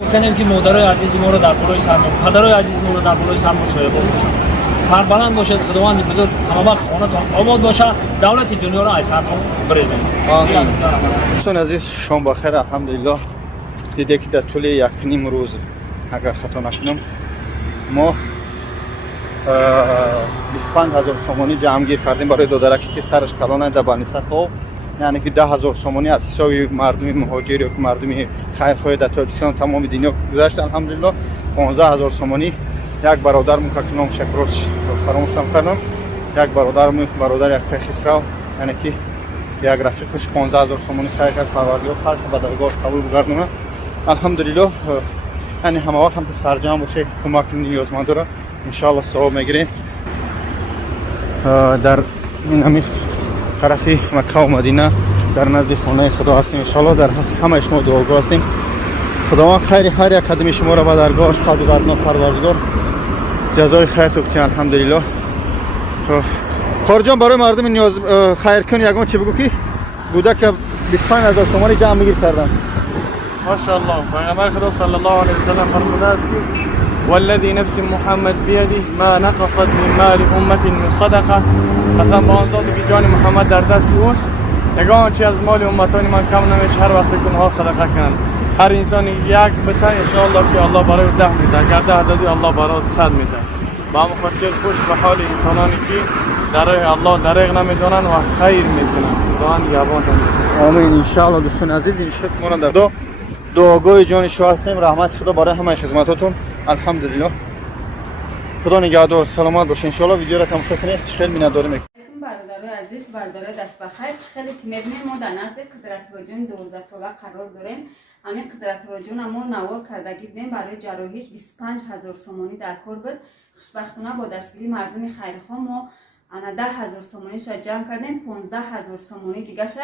گفتنیم که مادرای عزیز ما رو در بالای سر پدرای عزیز ما رو در بالای سر مسایبه باشد. سربلند باشد، خداوند بزرگ همه وقت خانه‌تان آباد باشه، دولت دنیا را از سرتان بریزد. آمین. دوستان عزیز شام بخیر. الحمدلله دیده که در طول یک نیم روز اگر خطا نکنم ما 25,000 سومانی جمع گیر کردیم برای دو درکی که سرش کلانه در بانی سرخو، یعنی که 10,000 سومانی از حساب مردم مهاجر یا مردم خیرخواه در تاجیکستان تمام دنیا گذشت. الحمدلله 15,000 سومانی یک برادرمون که نام شکروش فراموشم کردم، یک برادر یک خسرو، یعنی که یک رفیقش 15,000 سومانی خیر کرد، پروردگار خرج به درگاه قبول بگردونه. الحمدلله یعنی همه وقت هم سرجم باشه، کمک نیازمند را ان شاء الله ثواب میگیریم. در این همین طرف مکه و مدینه در نزد خانه خدا هستیم. ان شاء الله در همه شما دعاگو هستیم. خداوند خیر هر یک قدم شما را به درگاهش قبول گردونه. پروردگار جزای خیر تو بده. الحمدلله. خارجان برای مردم نیاز خیر کن یگان چی بگو که بوده که 25,000 سومانی جمع میگیر کردن. ماشاءالله پیغمبر خدا صلی الله علیه و سلم فرموده است که والذی نفس محمد بیده ما نقصت من مال امت من صدقه، قسم به آن ذاتی که جان محمد در دست اوست، یگان چی از مال امتان من کم نمیشه هر وقت که اونها صدقه کنند. هر انسان یک بته ان شاء الله که الله برای 10 میده، اگر 10 دادی الله برای 100 میده. با هم خاطر خوش به حال انسانانی که در راه الله دریغ نمیدونن و خیر میکنن. خداوند یابان کنه. آمین. ان شاء الله دوستان عزیز این شکر ما در دعاگوی جان شما هستیم. رحمت خدا برای همه خدماتتون. الحمدلله. خدا نگهدار. سلامت باشین. ان شاء الله ویدیو را تماشا کنید. خیلی میناداری میکنم. برادرای عزیز، برادرای دست بخیر، خیلی که میبینیم ما در نزد قدرت جون 12 ساله قرار داریم. همین قدرت جون ما نوار کردگی بودیم برای جراحیش 25,000 سومانی در کار بود. خوشبختانه با دستگیری مردم خیرخواه ما 10,000 سومانیش را جمع کردیم. 15,000 سومانی دیگه شد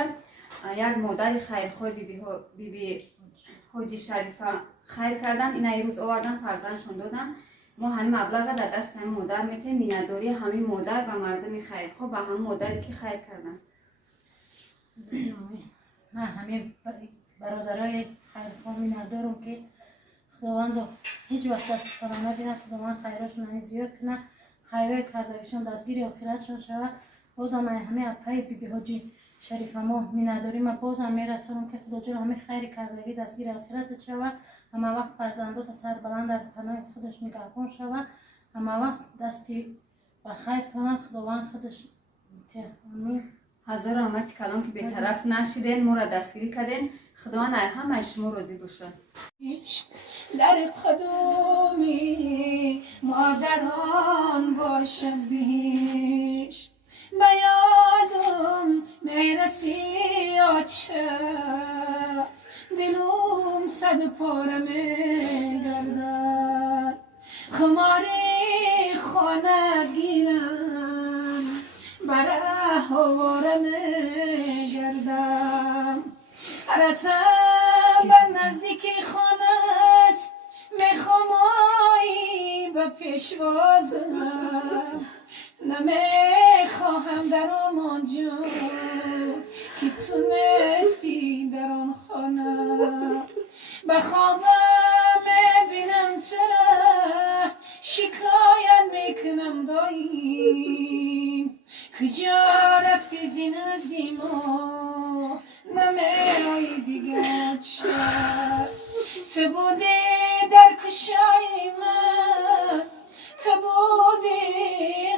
یک مادر خیرخواه بیبی حاجی شریفه خیر کردن. این روز آوردن فرزندشون دادن. ما همین مبلغ در دست همین مادر میتونیم مینداری همین مادر و مردم خیرخواه و همین مادری که خیر کردن. من همه برادرای خیرخواه میندارم که خداوند هیچ وقت دست فرا نبینه. خداوند خیراشون همه زیاد کنه، خیرای کردگیشون دستگیری آخرتشون شود. بازم همه اپای بیبی حاجی شریف ما مینداریم و بازم میرسونم که خدا جون همه خیر کردگی دستگیر آخرت شود. همه وقت فرزندات سر بلند در پناه خودش نگهبان شود. همه وقت دستی و خیر تونن خداوند خودش امین. هزار رحمت کلام که به طرف نشیدین ما را دستگیری کردین. خداوند همه شما راضی باشه. در قدومی مادران باشد بیش، به یادم میرسی آچه دلوم صد پاره میگردد. خماری خانه گیرم بره هواره میگردم. رسم به نزدیکی خانت میخوام آیی به پیشوازم. نمیخواهم در آمان جا که تونستی در آن خانه. به خوابم ببینم چرا شکایت میکنم داییم. کجا رفتی زین از دیما نمیایی دیگر چه. تو بودی در کشای من، تو بودی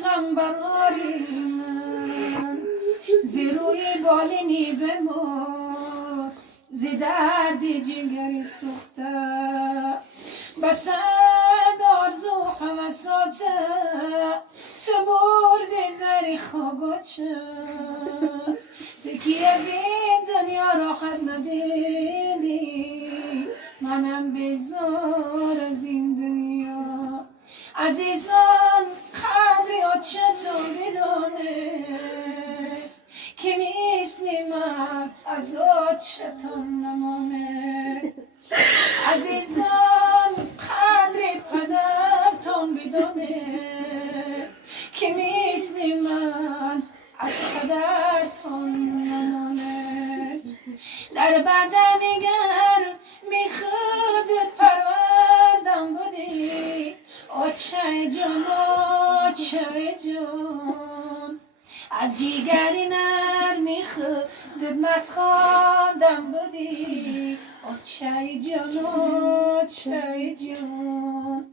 غم براری من. زیروی بالینی بمار زی درد جگری سوخته. بس آرزو حواساته تو بردی زری خواباچه. تکی از این دنیا راحت ندیدی، منم بیزار از این دنیا. عزیزان قدری چطور بدانه که مثل من از آچتان نمانه. عزیزان قدری پدرتان بدانه که مثل من از پدرتان نمانه. در بدنگر می خود پرواز جان چای جان از جیگری نرمی خود مکاندم بودی چای جان چای جان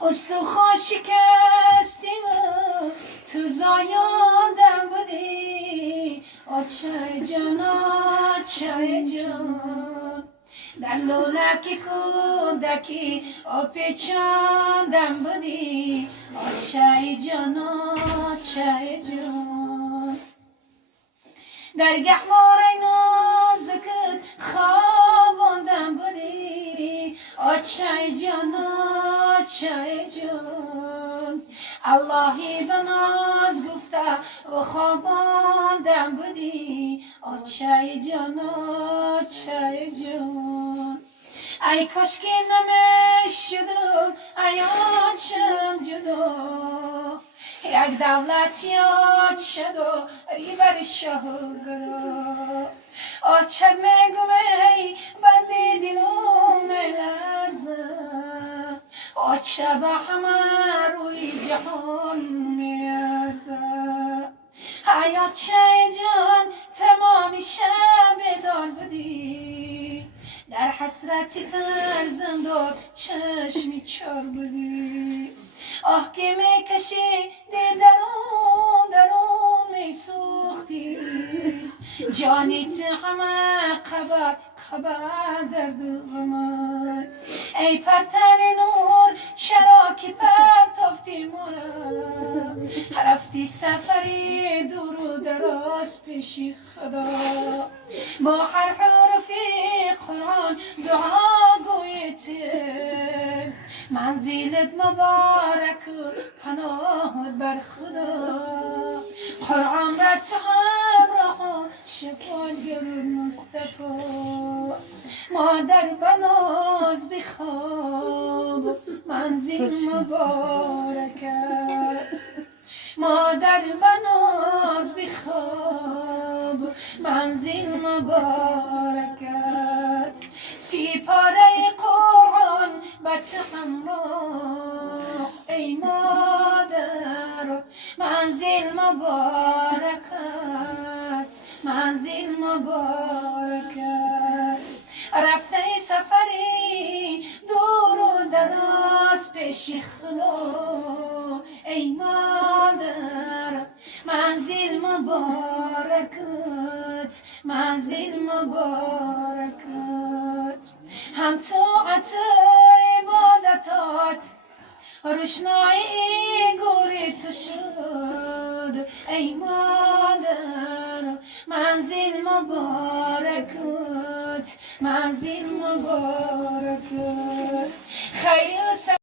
استخوان شکستیم تو زایاندم بودی چای جان چای جان در لولکی کودکی پیچاندم بودی چای جان چای جان در گهواره نازکت خواباندم بودی چای جان چای جان اللهی به ناز گفته و خواباندم بودی چای جان چای جان ای کاش که نمیشدم ای آنچم جدا یک دولت یاد شد و ریبر شهرگرا آچه میگم ای بندی دلو میلرزم آچه به همه روی جهان میارزم حیات چای جان تمامی شب دار بودی در حسرت فرزندان چشمی چار بودی آه که میکشی درون میسوختی جانی تو همه خبر در دلم ای پرتو نور چرا که پرتافتی مرا رفتی سفری دور و دراز پیشی خدا با هر حرفی قرآن دعا گویتی منزلت مبارک پناهت بر خدا قرآن را همراه شفاعت گرود مصطفی مادر بناز بخواب منزل مبارکت مادر بناز بخواب منزل مبارکت سیپاره قرآن بچه همراه ای مادر منزل مبارکت منزل مبارکت رفته سفری دور و دراز پیش خدا ای مادر منزل مبارکت منزل مبارکت هم طاعت عبادتات روشنایی گوری تو شد ای مادر منزل مبارکت منزل مبارکت خیر